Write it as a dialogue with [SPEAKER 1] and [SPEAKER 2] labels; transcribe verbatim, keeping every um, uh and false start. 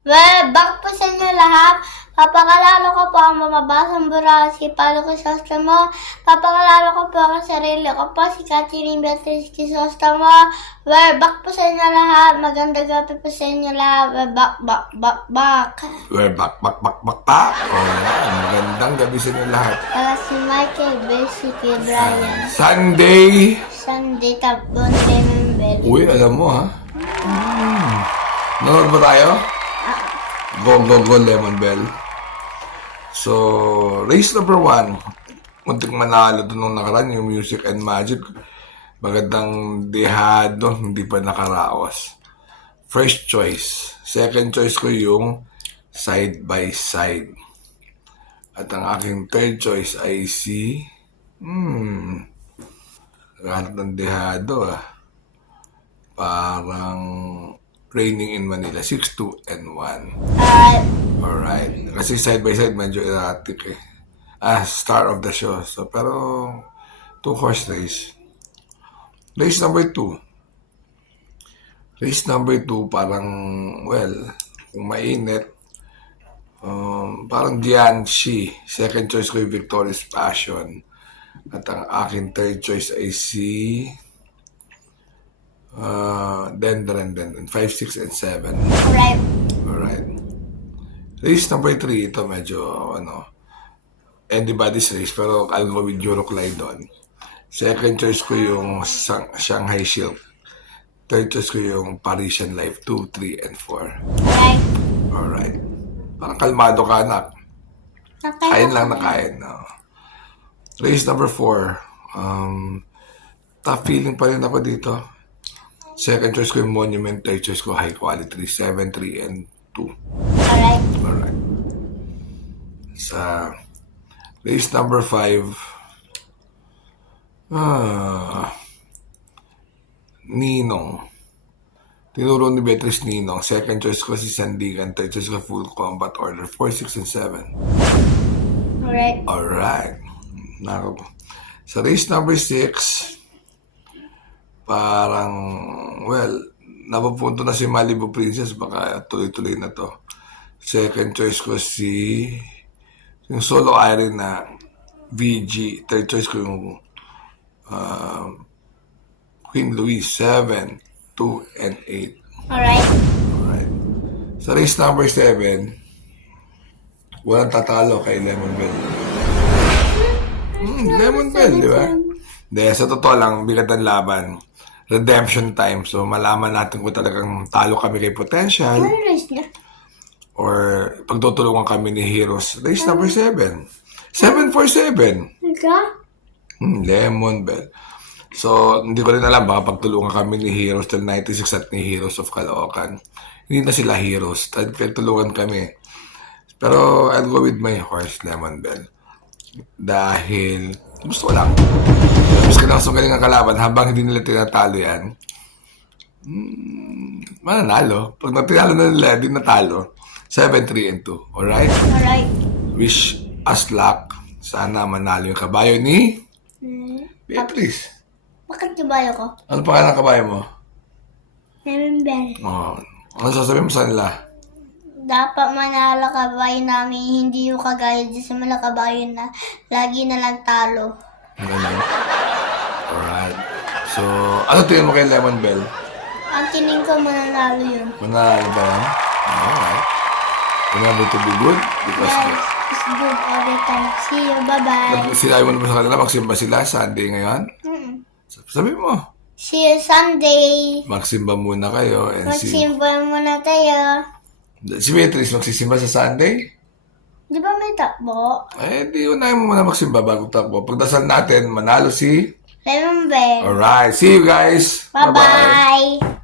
[SPEAKER 1] Well, back po sa inyo lahat. Papakalalo ko po ang mamabasang bura si Palo Crisostomo. Papakalalo ko po ang sarili ko po si Catherine Beatriz Crisostomo. Well, back po sa inyo lahat. Magandang gabi po sa inyo lahat. Well, back, back, back, back.
[SPEAKER 2] We're back, back, back, back, back. Oh, yan. Magandang gabi sa inyo lahat.
[SPEAKER 1] Para si Michael, Bessie, kay Brian.
[SPEAKER 2] Sunday.
[SPEAKER 1] Sunday, tapon, Lemon Bell.
[SPEAKER 2] Uy, alam mo ha? Mm. Nanood ba tayo? Go, go, go, Lemon Bell. So, race number one. Muntik manalo doon nung nakaraan, yung Music and Magic. Magandang dehado, hindi pa nakaraos. First choice. Second choice ko yung side by side. At ang aking third choice ay si... Hmm... Naghanap ng dehado ah. Parang... Raining in Manila, six, two, and one.
[SPEAKER 1] Uh,
[SPEAKER 2] Alright. Kasi side by side, medyo erratic eh. Ah, star of the show. So, pero, two horse race. Race number two. Race number two, parang, well, kung mainit, um, parang Gianchi. Second choice ko yung Victorious Passion. At ang aking third choice ay si... Uh, Dendron, Dendron. five, six, and seven.
[SPEAKER 1] alright.
[SPEAKER 2] Alright. Race number three, ito medyo, ano, anybody's race, pero I'll go with Euroclydon. Second choice ko yung Sang- Shanghai Silk. Third choice ko yung Parisian Life, two, three, and four.
[SPEAKER 1] Alright.
[SPEAKER 2] Alright. Parang kalmado ka, anak. Kain lang na kain. No? Race number four. Um, tough feeling pa rin ako dito. Second choice ko yung Monument. Third choice ko High Quality. seven, three, and two.
[SPEAKER 1] Alright.
[SPEAKER 2] Alright. Sa race number five, ah, Ninong. Tinuro ni Beatrice Ninong. Second choice ko si Sandigan. Third choice ko Full Combat Order. four, six, and seven.
[SPEAKER 1] Alright.
[SPEAKER 2] Alright. Nako. Sa race number six, parang, well, napapunto na si Malibu Princess, baka tuloy-tuloy na to. Second choice ko si yung Solo Iron na V G. Third choice ko yung uh, Queen Louise, seven, two, and eight.
[SPEAKER 1] Alright.
[SPEAKER 2] Alright. Sa race number seven, walang tatalo kay Lemon Bell. Hmm, Lemon Bell, di ba? Hindi, sa totoo lang, bigat ng laban. Redemption time. So, malaman natin kung talagang talo kami kay Potential
[SPEAKER 1] Ano race niya?
[SPEAKER 2] or pagtutulungan kami ni Heroes. Race number seven. seven for seven.
[SPEAKER 1] Ika?
[SPEAKER 2] Hmm, Lemon Bell. So, hindi ko rin alam. Baka pagtulungan kami ni Heroes till ninety-six at ni Heroes of Caloocan. Hindi na sila Heroes. Pagtulungan kami. Pero, I'll go with my horse, Lemon Bell. Dahil, gusto ko lang. Mas kinakasong galing ang kalaban habang hindi nila tinatalo yan. Hmm, mananalo. Pag natinalo na nila, di natalo. seven, three, and two. Alright?
[SPEAKER 1] Alright.
[SPEAKER 2] Wish us luck. Sana manalo yung kabayo ni
[SPEAKER 1] Hmm.
[SPEAKER 2] Beatrice.
[SPEAKER 1] Bakit kabayo ko?
[SPEAKER 2] Ano pangalan ng kabayo mo?
[SPEAKER 1] Lemon Bell.
[SPEAKER 2] Oh, ano sasabihin mo sa nila?
[SPEAKER 1] Dapat manalo kabayo namin, hindi yung kagaya dyan sa mga kabayo na lagi na lang talo.
[SPEAKER 2] Ganun. Alright. So, ano tingin mo kay Lemon Bell?
[SPEAKER 1] Ang tingin ko mananalo yun.
[SPEAKER 2] Manalo ba yan? Alright. Remember to be good because
[SPEAKER 1] Yes, it's good all the time. See you, bye-bye.
[SPEAKER 2] sila mo naman sa kanila, magsimba sila Sunday ngayon.
[SPEAKER 1] Mm-mm.
[SPEAKER 2] Sabi mo,
[SPEAKER 1] See you Sunday.
[SPEAKER 2] magsimba muna kayo and si,
[SPEAKER 1] Magsimba muna tayo.
[SPEAKER 2] si Beatrice magsisimba sa Sunday.
[SPEAKER 1] Di ba may takbo?
[SPEAKER 2] Eh, di unahin mo muna magsimba bago takbo. Pagdasal natin, manalo si...
[SPEAKER 1] Lemon Bell.
[SPEAKER 2] Alright, see you guys.
[SPEAKER 1] Bye-bye.